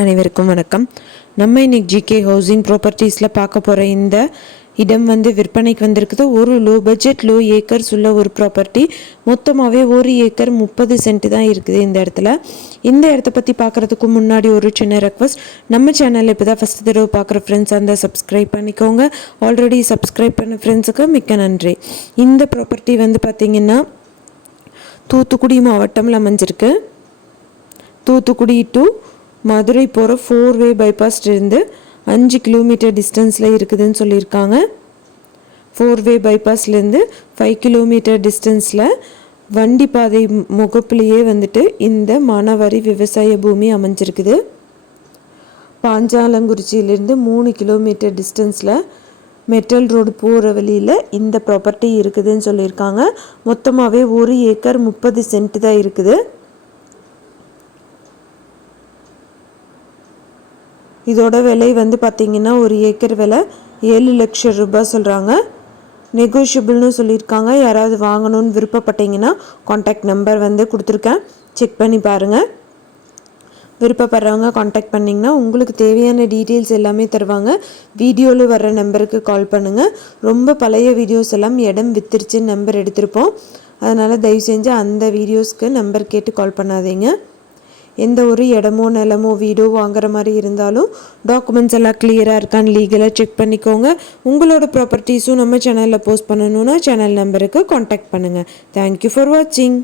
அனைவருக்கும் வணக்கம். நம்ம இன்னைக்கு ஜிகே ஹவுசிங் ப்ராப்பர்ட்டிஸில் பார்க்க போகிற இந்த இடம் விற்பனைக்கு வந்திருக்குது. ஒரு லோ பட்ஜெட் லோ ஏக்கர்ஸ் உள்ள ஒரு ப்ராப்பர்ட்டி. மொத்தமாகவே 1 ஏக்கர் 30 சென்ட் தான் இருக்குது இந்த இடத்துல. இந்த இடத்த பற்றி பார்க்குறதுக்கு முன்னாடி ஒரு சின்ன ரெக்வஸ்ட், நம்ம சேனலில் இப்போ தான் ஃபஸ்ட் தடவை பார்க்குற ஃப்ரெண்ட்ஸ் அந்த சப்ஸ்கிரைப் பண்ணிக்கோங்க. ஆல்ரெடி சப்ஸ்கிரைப் பண்ண ஃப்ரெண்ட்ஸுக்கு மிக்க நன்றி. இந்த ப்ராப்பர்ட்டி பார்த்திங்கன்னா தூத்துக்குடி மாவட்டம்ல அமைஞ்சிருக்கு. தூத்துக்குடி டு மதுரை போகிற 4-வே பைபாஸ்லேருந்து 5 கிலோமீட்டர் டிஸ்டன்ஸில் இருக்குதுன்னு சொல்லியிருக்காங்க. 4-வே பைபாஸ்லேருந்து 5 கிலோமீட்டர் டிஸ்டன்ஸில் வண்டி பாதை முகப்புலேயே இந்த மானாவாரி விவசாய பூமி அமைஞ்சிருக்குது. பாஞ்சாலங்குறிச்சியிலேருந்து 3 கிலோமீட்டர் டிஸ்டன்ஸில் மெட்டல் ரோடு போகிற வழியில் இந்த ப்ராப்பர்ட்டி இருக்குதுன்னு சொல்லியிருக்காங்க. மொத்தமாகவே 1 ஏக்கர் 30 சென்ட் தான் இருக்குது. இதோட விலை பார்த்திங்கன்னா 1 ஏக்கர் விலை 7 லட்சம் ரூபாய் சொல்கிறாங்க. நெகோஷியபிள்னு சொல்லியிருக்காங்க. யாராவது வாங்கணும்னு விருப்பப்பட்டீங்கன்னா காண்டாக்ட் நம்பர் கொடுத்துருக்கேன், செக் பண்ணி பாருங்கள். விருப்பப்படுறவங்க காண்டாக்ட் பண்ணிங்கன்னா உங்களுக்கு தேவையான டீட்டெயில்ஸ் எல்லாமே தருவாங்க. வீடியோவில் வர்ற நம்பருக்கு கால் பண்ணுங்கள். ரொம்ப பழைய வீடியோஸ் எல்லாம் இடம் வித்துருச்சுன்னு நம்பர் எடுத்திருப்போம். அதனால் தயவு செஞ்சு அந்த வீடியோஸ்க்கு நம்பர் கேட்டு கால் பண்ணாதீங்க. எந்த ஒரு இடமோ நிலமோ வீடோ வாங்குற மாதிரி இருந்தாலும் டாக்குமெண்ட்ஸ் எல்லாம் கிளியராக இருக்கான்னு லீகலாக செக் பண்ணிக்கோங்க. உங்களோட ப்ராப்பர்ட்டிஸும் நம்ம சேனலில் போஸ்ட் பண்ணணுன்னா சேனல் நம்பருக்கு காண்டாக்ட் பண்ணுங்கள். தேங்க்யூ ஃபார் வாட்சிங்.